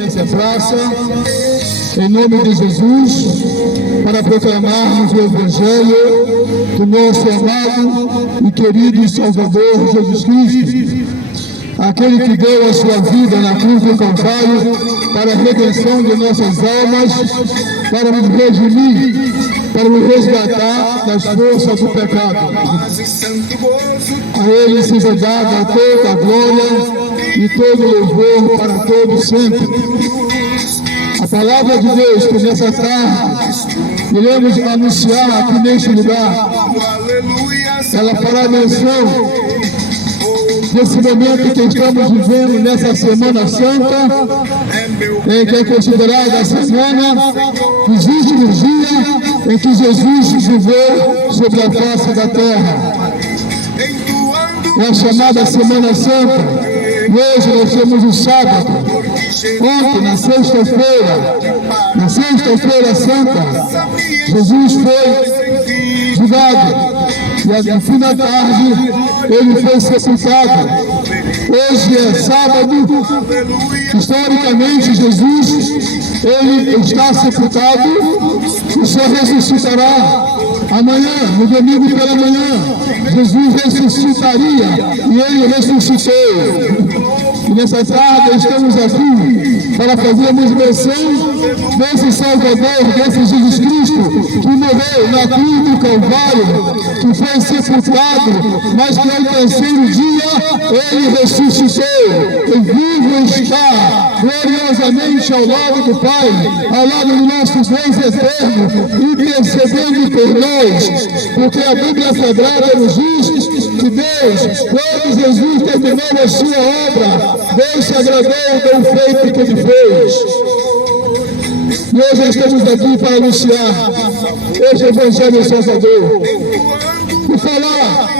nessa praça, em nome de Jesus, para proclamarmos o Evangelho do nosso amado e querido Salvador Jesus Cristo, aquele que deu a sua vida na cruz do Calvário para a redenção de nossas almas, para nos redimir, para nos resgatar das forças do pecado. A Ele seja dada toda a glória e todo o louvor para todos sempre. A palavra de Deus que nessa tarde iremos anunciar aqui neste lugar, ela fará menção nesse momento que estamos vivendo nessa Semana Santa, que é considerada a semana dos últimos dias em que Jesus viveu sobre a face da terra. É a chamada Semana Santa. E hoje nós temos o sábado. Ontem, na sexta-feira santa, Jesus foi julgado. E no fim da tarde, ele foi sepultado. Hoje é sábado. Historicamente, Jesus, ele está sepultado e só ressuscitará amanhã, no domingo pela manhã. Jesus ressuscitaria e ele ressuscitou. E nessa tarde estamos aqui para fazermos menção desse Salvador, desse Jesus Cristo, que morreu na cruz do Calvário, que foi sepultado, mas que ao terceiro dia ele ressuscitou. E vivo está gloriosamente ao lado do Pai, ao lado do nosso Deus eterno, intercedendo por nós, porque a Bíblia Sagrada nos diz que Deus, quando Jesus terminou a sua obra, Deus se agradou do feito que ele fez. E hoje estamos aqui para anunciar este Evangelho Salvador. E falar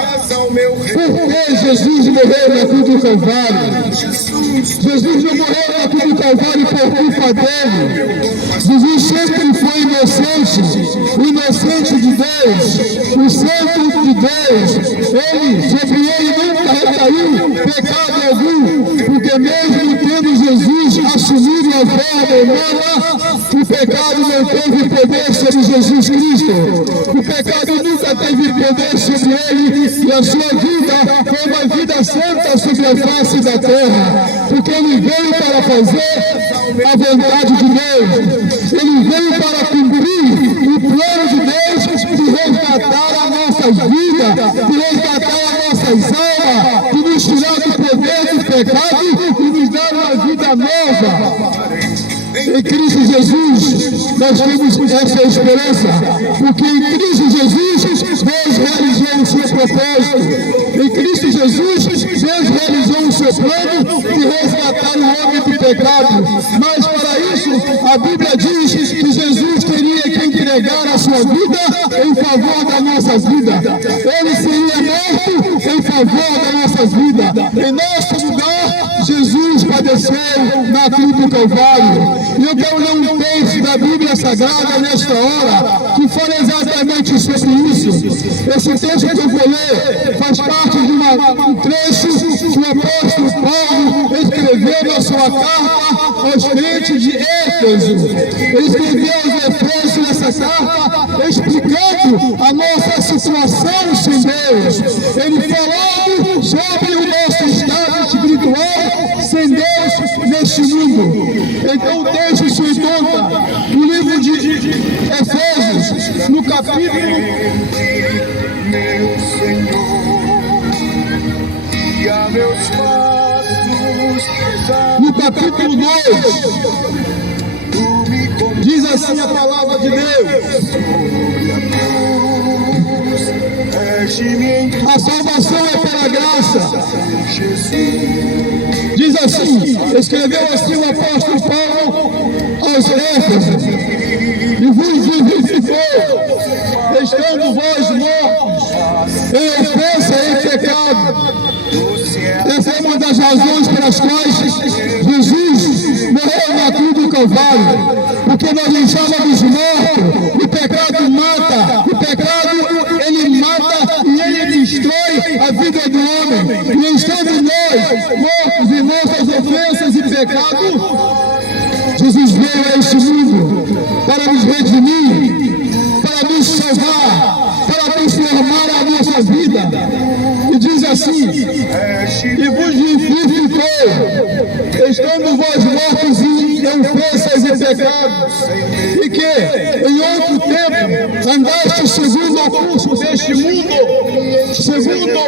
por que Jesus morreu na cruz do Calvário. Jesus não morreu na cruz do Calvário por culpa dele. Jesus sempre foi inocente, o inocente de Deus, o santo de Deus. Sobre ele nunca recaiu pecado algum, porque mesmo tendo Jesus assumido a forma humana, o pecado não teve poder sobre Jesus Cristo. O pecado nunca teve poder sobre ele, e a sua vida foi uma vida santa sobre a face da terra, porque ele veio para fazer a vontade de Deus. Ele veio para cumprir o plano de Deus de resgatar a nossa vida, de resgatar as nossas almas, de nos tirar do poder do pecado e nos dar uma vida nova. Em Cristo Jesus, nós temos essa esperança, porque em Cristo Jesus, Deus realizou o seu propósito. Em Cristo Jesus, Deus realizou o seu plano de resgatar o homem do pecado. Mas para isso, a Bíblia diz que Jesus teria que entregar a sua vida em favor das nossas vidas. Ele seria morto em favor das nossas vidas. Em nosso lugar, Jesus padeceu na cruz do Calvário. E eu quero ler um texto da Bíblia Sagrada nesta hora, que fala exatamente sobre isso. Esse texto que eu vou ler faz parte de um trecho que o apóstolo Paulo escreveu na sua carta aos crentes de Éfeso. Ele escreveu aos Efésios essa carta explicando a nossa situação sem Deus. Ele falando sobre o nosso estado espiritual sem Deus neste mundo. Então deixe isso em conta. No livro de Efésios, no capítulo meu Senhor, guia meus passos, no capítulo 2, diz assim a palavra de Deus: a salvação é pela graça. Diz assim, escreveu assim o apóstolo Paulo aos Efésios: e vos vivificou, estando vós mortos em ofensa e em pecado. Essa é uma das razões pelas quais Jesus morreu na cruz do Calvário, porque nós estávamos mortos. O pecado mata, o pecado ele mata e ele destrói a vida do homem. E estando nós mortos em nossas ofensas e pecados, Jesus veio a este mundo para nos redimir, para nos salvar, para transformar a nossa vida. E diz assim: e vos vivificou, estando vós mortos em ofensas e pecados, e que em outro tempo andaste segundo o curso deste mundo, segundo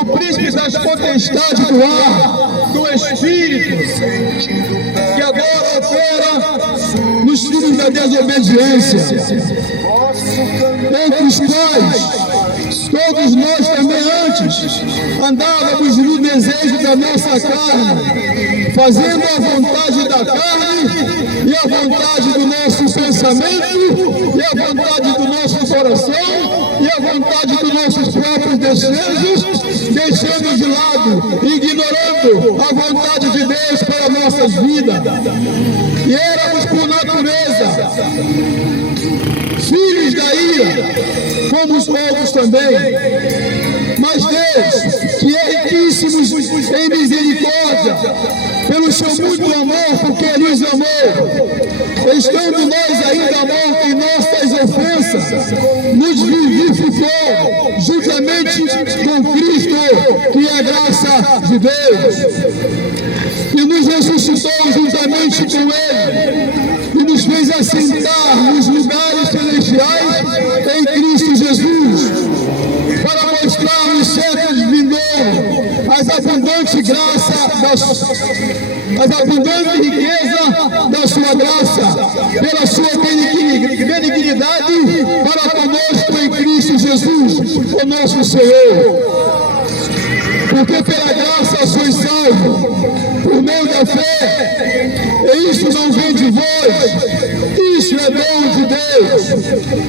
o príncipe das potestades do ar, do Espírito, que agora opera nos filhos da desobediência, entre os quais todos nós também antes andávamos no desejo da nossa carne, fazendo a vontade da carne e a vontade do nosso pensamento e a vontade do nosso coração e a vontade dos nossos próprios desejos, deixando de lado, ignorando a vontade de Deus para nossas vidas. E éramos por natureza filhos da ira, como os outros também. Mas Deus, que é riquíssimo em misericórdia, pelo seu muito amor, porque Ele nos amou, estando nós ainda mortos em nossas ofensas, nos vivificou juntamente com Cristo, que é a graça de Deus, e nos ressuscitou juntamente com Ele, e nos fez assentar nos lugares celestiais em Cristo Jesus, para mostrar nos séculos vindouros as abundantes riqueza da sua graça, pela sua benignidade para conosco em Cristo Jesus, o nosso Senhor. Porque pela graça sois salvos, por meio da fé, e isso não vem de vós, isso é dom de Deus,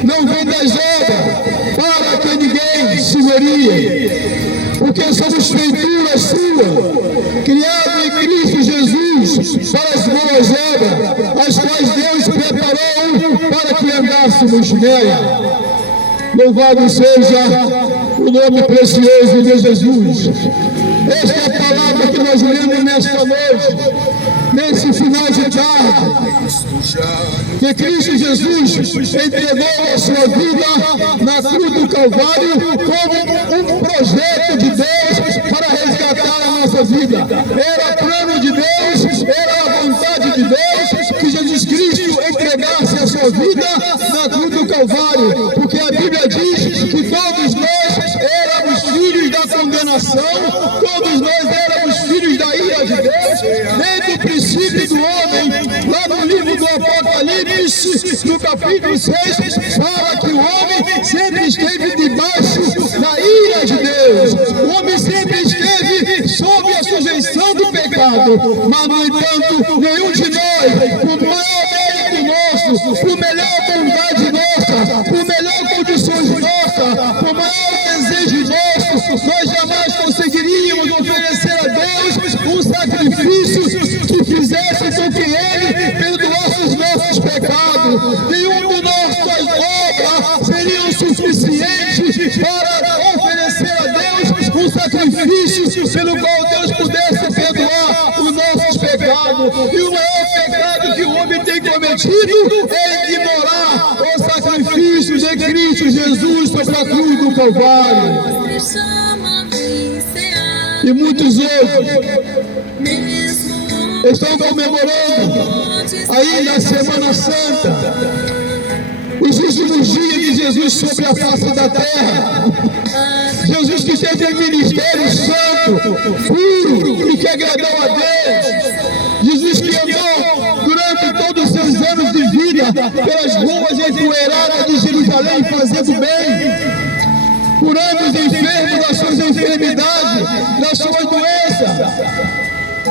não vem das obras, para que ninguém se glorie, porque somos feituras suas, criados em Cristo Jesus, para as boas obras, as quais Deus preparou para que andássemos nela. Louvado seja o nome precioso de Jesus. Esta é a palavra que nós lemos nesta noite, nesse final de tarde, que Cristo Jesus entregou a sua vida na cruz do Calvário como um projeto de Deus para resgatar a nossa vida. Era plano de Deus, era a vontade de Deus que Jesus Cristo entregasse a sua vida na cruz do Calvário, porque a Bíblia diz que todos nós éramos filhos da condenação, todos nós éramos filhos da ira de Deus, desde o princípio do homem. Lá no livro do Apocalipse, no capítulo 6, fala que o homem sempre esteve debaixo da ira de Deus, o homem sempre esteve sob a sujeição do pecado, mas no entanto, nenhum de nós, por maior mérito nosso, por melhor bondade nossa, por melhor condições nossas, por maior desejo nosso, nós jamais conseguiríamos oferecer a Deus um sacrifício que fizesse com que Ele perdoasse os nossos pecados. Nenhum de nossas obras seriam suficientes para oferecer a Deus um sacrifício pelo qual Deus pudesse perdoar os nossos pecados. E o maior pecado que o homem tem cometido é ignorar o sacrifício de Cristo Jesus sobre a cruz do Calvário. E muitos outros estão comemorando aí na Semana Santa os últimos dias de Jesus sobre a face da terra. Jesus que teve um ministério santo, puro e que agradou a Deus. Jesus que andou durante todos os seus anos de vida pelas ruas empoeiradas de Jerusalém fazendo bem, curando os enfermos das suas enfermidades, das suas doenças.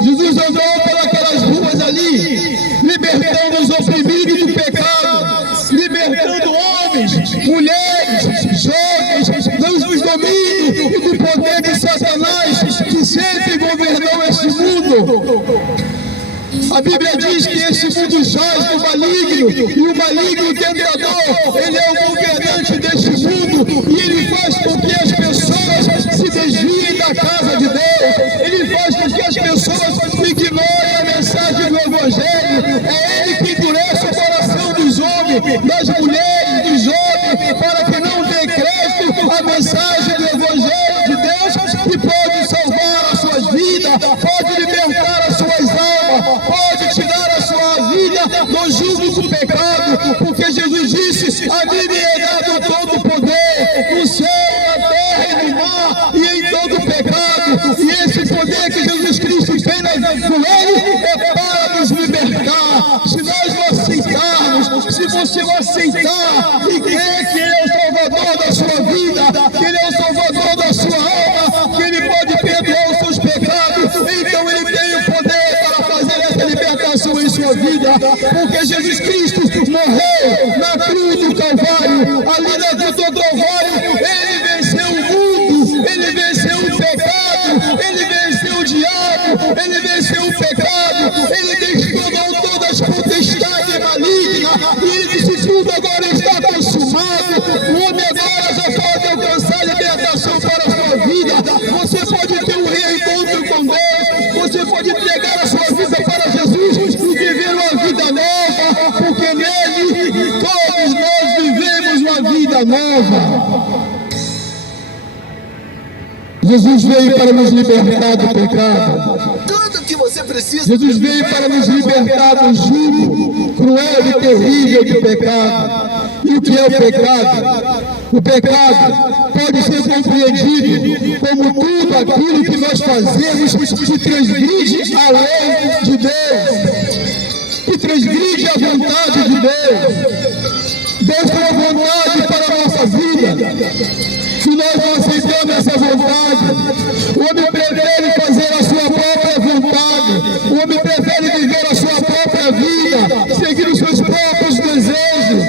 Jesus andou pelas ruas ali, libertando os oprimidos do pecado, libertando homens, mulheres, jovens, dos domínios e do poder de Satanás, que sempre governou este mundo. A Bíblia diz que este mundo jaz do maligno, e o maligno tentador, ele é o governante deste mundo, e ele faz com que as pessoas se desviem da casa de Deus, ele faz com que as pessoas ignorem a mensagem do Evangelho. É ele que das mulheres, dos homens, para que não dê crédito à mensagem do Evangelho de Deus, que pode salvar as suas vidas, pode libertar as suas almas, pode tirar a sua vida do jugo do pecado, porque Jesus disse: a mim me é dado todo o poder no céu, na terra e no mar, e em todo o pecado, e esse poder que Jesus Cristo tem com Ele é para nos libertar. Se nós não aceitarmos, se você não aceitar e crer que Ele é o Salvador da sua vida, que Ele é o Salvador da sua alma, que Ele pode perdoar os seus pecados, então Ele tem o poder para fazer essa libertação em sua vida, porque Jesus Cristo morreu na cruz do Calvário, ali na cruz do Calvário, Ele venceu o mundo, Ele venceu o pecado, Ele venceu o diabo, Ele venceu o pecado, Ele destronou todas as potestades malignas, e Ele disse: tudo agora está consumado. O homem agora já pode alcançar a libertação para a sua vida. Você pode ter um reencontro com Deus, você pode entregar a sua vida para Jesus e viver uma vida nova, porque nele todos nós vivemos uma vida nova. Jesus veio para nos libertar do pecado. Tudo que você precisa. Jesus veio para nos libertar do jugo cruel e terrível do pecado. E o que é o pecado? O pecado pode ser compreendido como tudo aquilo que nós fazemos que transgride a lei de Deus, que transgride a vontade de Deus. Deus tem uma vontade para a nossa vida. Se nós não aceitamos essa vontade, o homem prefere fazer a sua própria vontade, o homem prefere viver a sua própria vida, seguir os seus próprios desejos,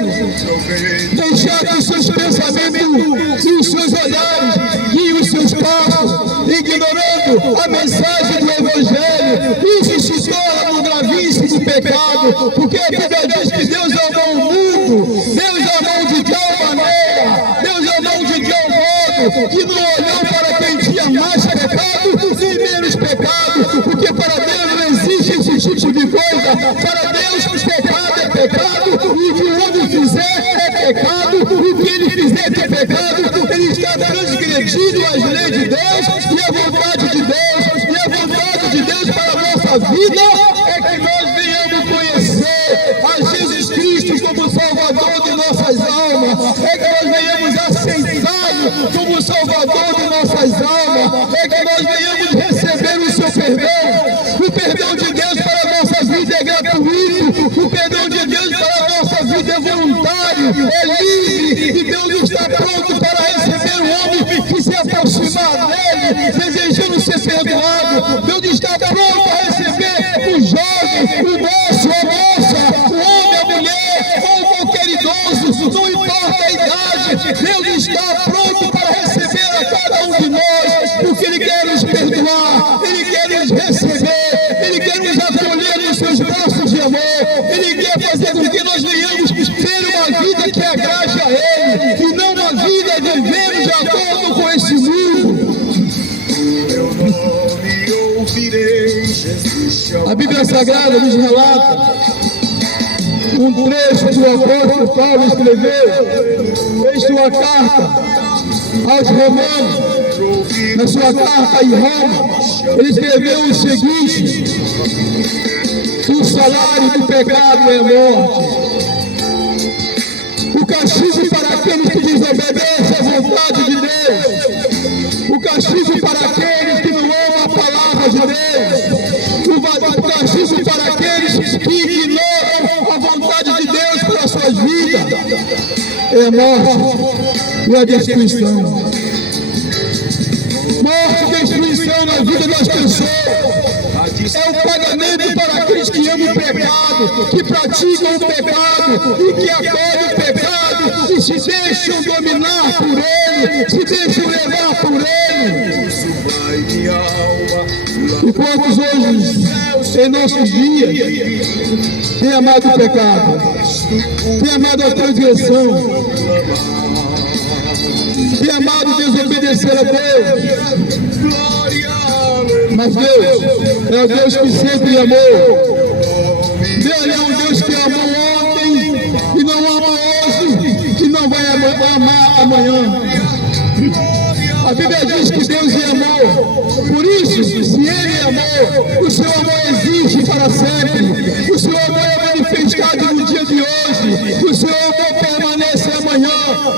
deixar que os seus pensamentos e os seus olhares guiem os seus passos, ignorando a mensagem do Evangelho. Isso se torna um gravíssimo pecado, porque a Bíblia diz que Deus amou o mundo, Deus amou de tal maneira, Deus amou de tal modo, que não olhou para quem tinha mais pecado e menos pecado, porque para Deus não existe esse tipo de coisa. Para Deus, pecado é pecado, e o que o homem fizer é pecado, e o que ele fizer que é pecado, ele está transgredindo as leis de Deus e a vontade de Deus. E a vontade de Deus para a nossa vida é que nós venhamos conhecer a Jesus Cristo como Salvador de nossas almas, é que nós venhamos aceitá-lo como Salvador de nossas almas, é que nós venhamos receber o seu perdão. O perdão de Deus para a nossa vida é gratuito, o perdão de Deus para a nossa vida é voluntário, é livre, e Deus está pronto para receber o homem que se aproximar dele, desejando ser perdoado. Deus está pronto a receber o jovem, o moço, a moça, o homem, a mulher, ou qualquer idoso, não importa a idade. Deus está pronto para receber a cada um de nós, porque Ele quer nos perdoar, Ele quer nos receber, Ele quer nos acolher nos seus braços de amor, Ele quer fazer com que nós venhamos ter uma vida que agrade a Ele, e não uma vida vivendo de acordo com esse mundo. A Bíblia Sagrada nos relata um trecho que o apóstolo Paulo escreveu em sua carta aos Romanos. Na sua carta em Roma, ele escreveu o seguinte: o salário do pecado é a morte. O castigo para aqueles que desobedecem à vontade de Deus, o castigo para aqueles que não amam a palavra de Deus, o castigo para aqueles que ignoram a vontade de Deus para as suas vidas é a morte e a destruição. Morte e destruição na vida das pessoas é o pagamento para aqueles que amam o pecado, que praticam o pecado e que acolhem o pecado e se deixam dominar por ele, se deixam levar por ele. E quantos hoje, em nossos dias, têm amado o pecado, têm amado a transgressão, têm amado desobedecer a Deus? Mas Deus é o Deus que sempre amou. Deus é um Deus que amou ontem e não ama amanhã. A Bíblia diz que Deus é amor. Por isso, se Ele é amor, o seu amor existe para sempre. O seu amor é manifestado no dia de hoje. O seu amor permanece amanhã.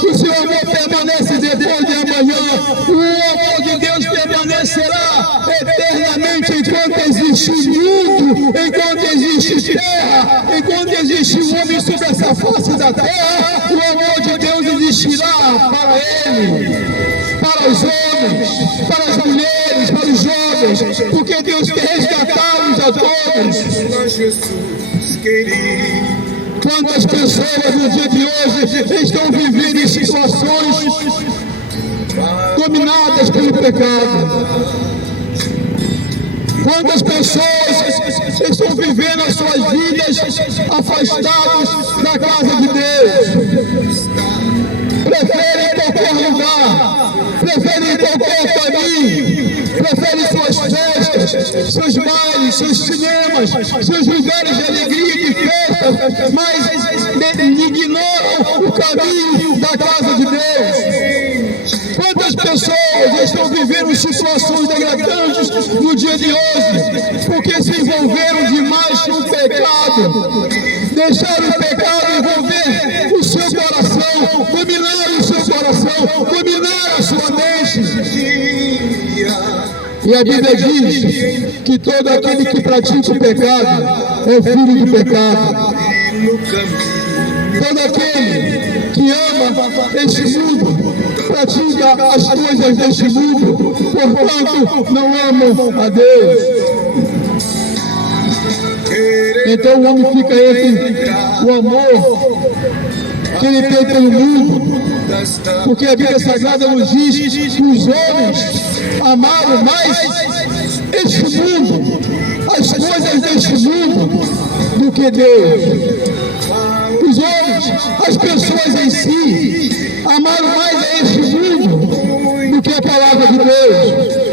O seu amor permanece depois de amanhã. O amor de Deus permanecerá eternamente enquanto existe mundo, enquanto existe terra, enquanto existe homem sobre essa face da terra. O amor de Deus existirá para Ele, para os homens, para as mulheres, para os jovens, porque Deus quer resgatá-los a todos. Quantas pessoas no dia de hoje estão vivendo em situações dominadas pelo pecado? Quantas pessoas estão vivendo as suas vidas afastados da casa de Deus? Preferem qualquer lugar, preferem qualquer caminho, preferem suas festas, seus bailes, seus cinemas, seus lugares de alegria e de festa, mas ignoram o caminho da casa de Deus. Quantas pessoas estão vivendo situações degradantes no dia de hoje, porque se envolveram demais com o pecado, deixaram o pecado envolver o seu coração, dominar o seu coração, dominar a sua mente. E a Bíblia diz que todo aquele que pratica o pecado é filho do pecado. Todo aquele que ama este mundo pratica as coisas deste mundo, portanto não ama a Deus. Então o homem fica entre o amor que ele tem pelo mundo, porque a Bíblia Sagrada nos diz que os homens amaram mais este mundo, as coisas deste mundo, do que Deus. Os homens, as pessoas em si, amaram mais a este mundo do que a palavra de Deus.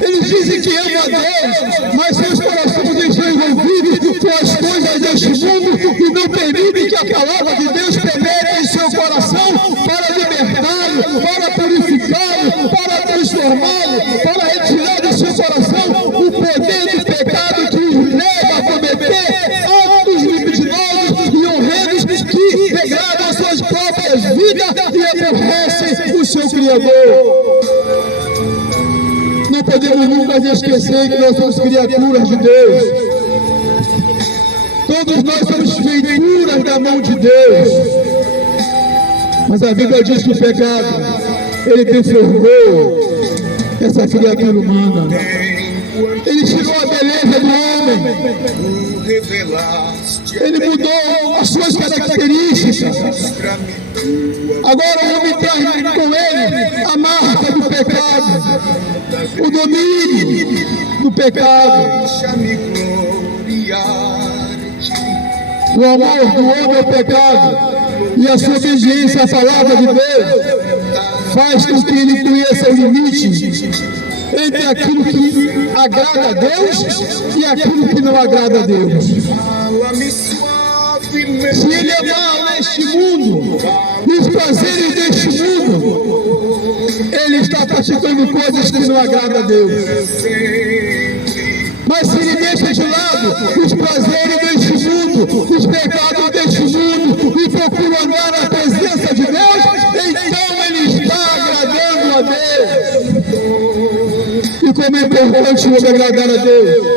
Eles dizem que amam a Deus, mas seus corações estão envolvidos com as coisas deste mundo e não permitem que a palavra de Deus penetre em seu coração para libertá-lo, para purificá-lo, para transformá-lo, para retirar do seu coração o poder do pecado que os leva a cometer atos libidinosos e horrendos que degradam as suas próprias vidas e aborrecem o seu Criador. Não podemos nunca esquecer que nós somos criaturas de Deus. Todos nós somos feituras da mão de Deus. Mas a Bíblia diz que o pecado, ele deformou essa criatura humana. Ele tirou a beleza do homem. Ele mudou as suas características. Agora o homem traz com ele a marca do pecado, o domínio do pecado. O amor do homem ao pecado e a sua obediência à palavra de Deus faz com que ele conheça o limite entre aquilo que agrada a Deus e aquilo que não agrada a Deus. Se ele amar neste mundo, os prazeres deste mundo, ele está praticando coisas que não agradam a Deus. Mas se ele deixa de lado os prazeres deste mundo, os pecados deste mundo, e procura andar na presença de Deus, então ele está agradando a Deus. E como é importante o homem agradar a Deus.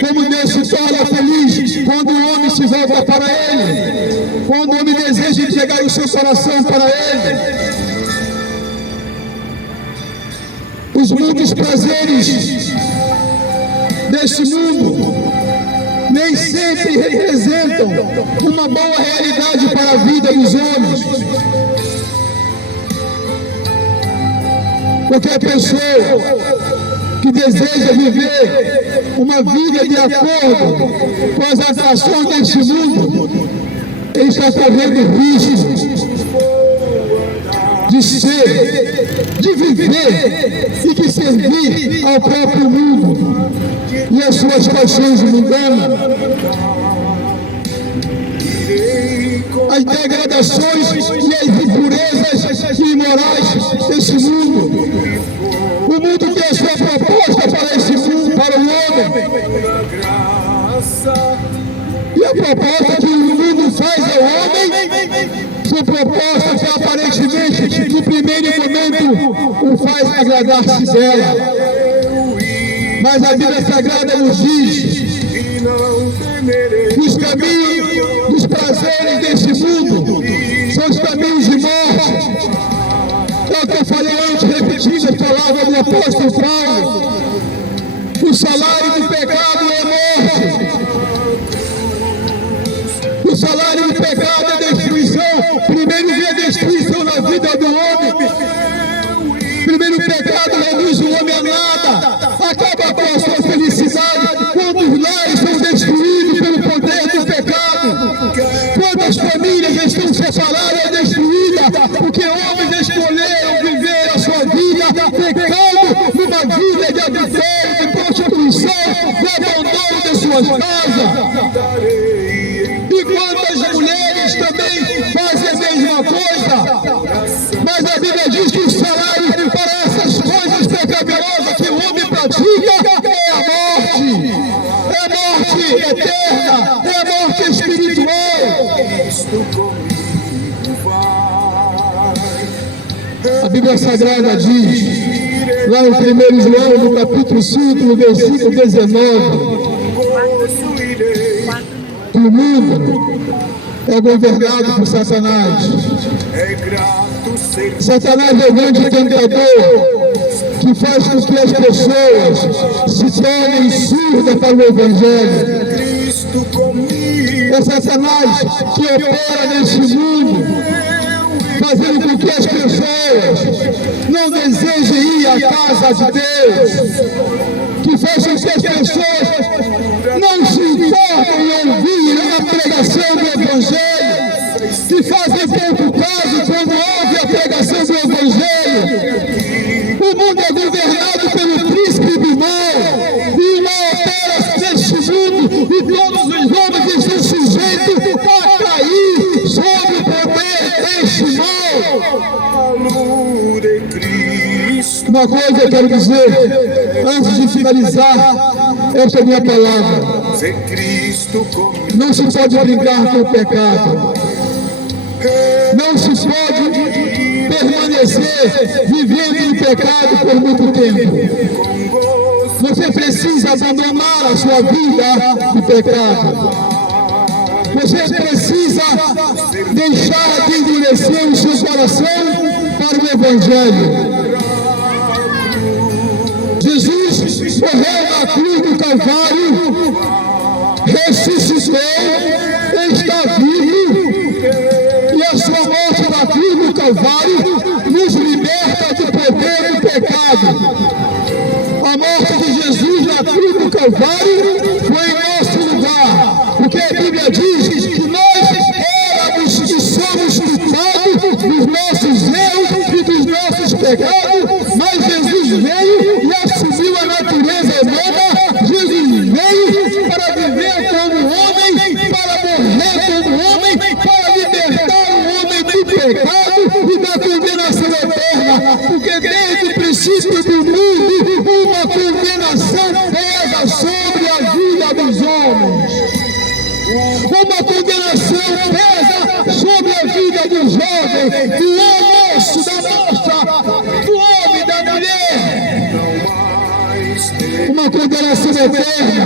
Como Deus se torna feliz quando o homem se volta para Ele, quando o homem deseja entregar o seu coração para Ele. Os muitos prazeres deste mundo nem sempre representam uma boa realidade para a vida dos homens. Qualquer pessoa que deseja viver uma vida de acordo com as atrações deste mundo, ele está correndo risco de ser, de viver e de servir ao próprio mundo e às suas paixões mundanas. as degradações e as impurezas imorais desse mundo. O mundo tem a sua proposta para esse mundo, para o homem. E a proposta que o mundo faz ao homem são propostas que aparentemente, no primeiro momento, o faz agradar-se dela. Mas a Bíblia Sagrada nos diz que os caminhos dos prazeres desse mundo são os caminhos de morte. É o que eu falei antes, repetindo a palavra do apóstolo Paulo. O salário do pecado é morte. O salário do pecado é destruição. Primeiro vem a destruição na vida do homem. Primeiro o pecado reduz o homem a nada. Acaba com a sua felicidade quando os lares são destruídos pelo poder do pecado. Quando as famílias estão separadas, é destruída, porque homens escolheram viver a sua vida pecando numa vida de adultério, de prostituição, de abandono de suas casas. E quantas mulheres também fazem a mesma coisa. Mas a Bíblia diz que o salário para essas coisas pecaminosas que o homem pratica é a morte. É a morte eterna, é a morte espiritual. A Bíblia Sagrada diz, lá em 1 João, no capítulo 5, no versículo 19, que o mundo é governado por Satanás. Satanás é o grande tentador que faz com que as pessoas se tornem surdas para o Evangelho. É Satanás que opera nesse mundo, fazendo com que as pessoas não desejem ir à casa de Deus, que faz com que as pessoas não se importem em ouvir a pregação do Evangelho, que fazem pouco caso quando ouve a pregação do Evangelho. O mundo é governado pelo príncipe do mal, e o mal opera neste mundo, e todos os homens estão sujeitos a cair sob o poder deste mal. Uma coisa eu quero dizer, antes de finalizar esta minha palavra: não se pode brincar com o pecado, não se pode permanecer vivendo no pecado por muito tempo. Você precisa abandonar a sua vida no pecado. Você precisa deixar de endurecer o seu coração para o Evangelho. Jesus morreu na cruz do Calvário, ressuscitou, está vivo, e a sua morte na cruz do Calvário nos liberta do poder do pecado. A morte de Jesus na cruz do Calvário foi em nosso lugar, porque a Bíblia diz que nós éramos e somos culpados dos nossos erros e dos nossos pecados, mas Jesus veio e assumiu a natureza humana. Jesus veio para viver como homem, para morrer como homem, para libertar o homem do pecado e da condenação eterna, porque desde o princípio do mundo uma condenação pesa sobre a vida dos homens. Uma condenação pesa sobre a vida do jovem, do moço, da moça, do homem, da mulher. Uma condenação eterna.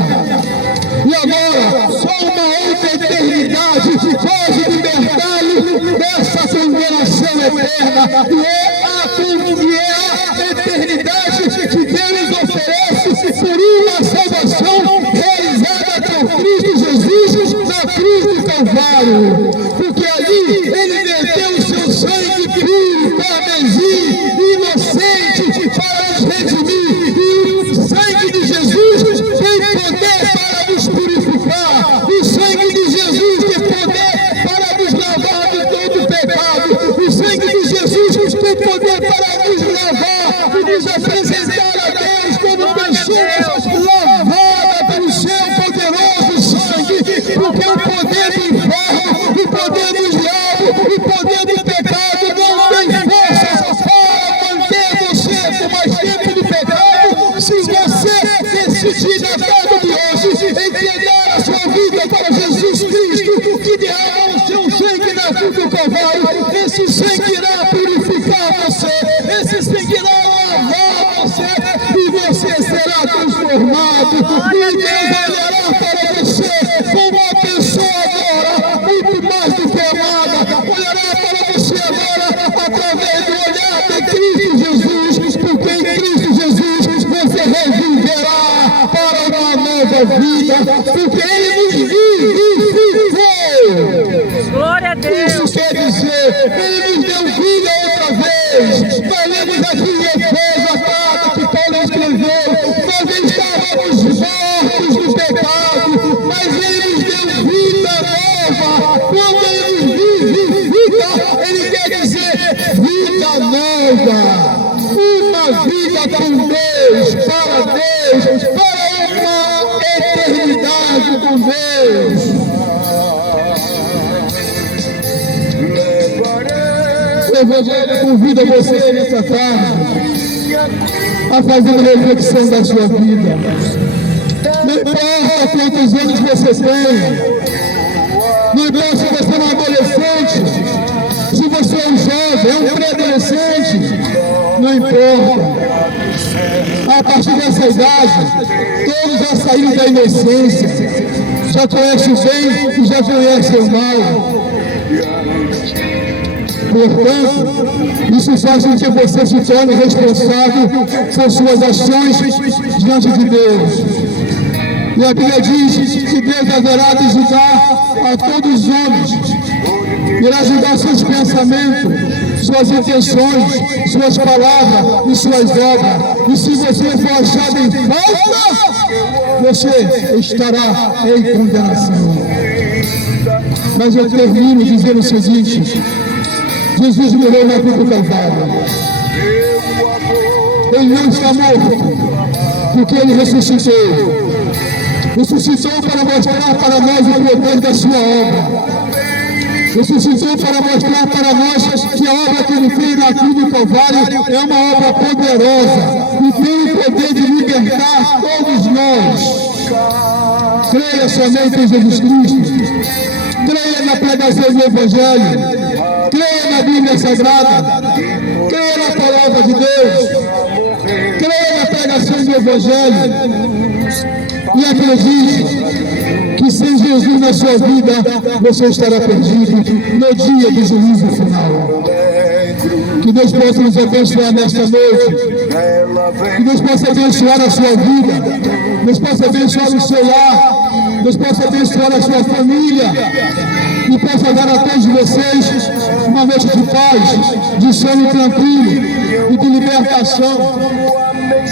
E agora, só uma outra eternidade pode libertá-lo dessa condenação eterna. E é a eternidade que Deus oferece por uma salvação realizada por Cristo Jesus na cruz do Calvário. Porque ali Ele verteu o seu sangue puro, carmesim, inocente, para nos redimir. E o sangue de Jesus tem poder para nos purificar. O sangue de Jesus tem poder para nos lavar de todo pecado. O sangue de Jesus tem poder para nos lavar e nos apresentar a Deus como pessoas lavadas pelo seu poderoso sangue. Porque o poder do inferno, o poder nova vida, porque Ele nos vivificou. Glória a Deus. Isso quer dizer, Ele nos deu vida outra vez. Nós lemos aqui em Efésios, a carta que Paulo escreveu, nós estávamos mortos no pecado, mas Ele nos deu vida nova. Quando Ele nos vivifica, Ele quer dizer vida nova. Uma vida com Deus, para uma eternidade com Deus. O Evangelho convida você nessa tarde a fazer uma reflexão da sua vida. Não importa quantos anos você tem, não importa se você é um adolescente, se você é um jovem, é um pré-adolescente, não importa. A partir dessa idade, todos já saíram da inocência, já conhecem o bem e já conhecem o mal. Portanto, isso faz com que você se torne responsável por suas ações diante de Deus. E a Bíblia diz que Deus haverá de julgar a todos os homens, irá julgar seus pensamentos, suas intenções, suas palavras e suas obras. E se você for achado em falta, você estará em condenação. Mas eu termino dizendo o seguinte: Jesus morreu na cruz do Calvário. Ele não está morto, porque Ele ressuscitou. Ressuscitou para mostrar para nós o poder da sua obra. Ressuscitou para mostrar para nós que a obra que Ele fez na cruz do Calvário é uma obra poderosa e tem o poder de libertar todos nós. Creia somente em Jesus Cristo. Creia na pregação do Evangelho. Creia na Bíblia Sagrada, creia na palavra de Deus, creia na pregação do Evangelho e acredite que sem Jesus na sua vida você estará perdido no dia do juízo final. Que Deus possa nos abençoar nesta noite, que Deus possa abençoar a sua vida, Deus possa abençoar o seu lar, Deus possa abençoar a sua família e possa dar a todos vocês uma noite de paz, de sono tranquilo e de libertação.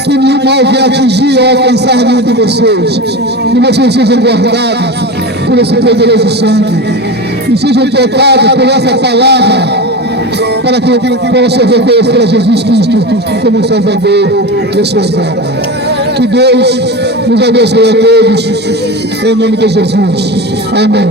Que nenhum mal venha atingir ou alcançar nenhum de vocês. Que vocês sejam guardados por esse poderoso sangue e sejam tocados por essa palavra, para que possam reconhecer a Jesus Cristo como Salvador de suas almas. Que Deus nos abençoe a todos, em nome de Jesus. Amém.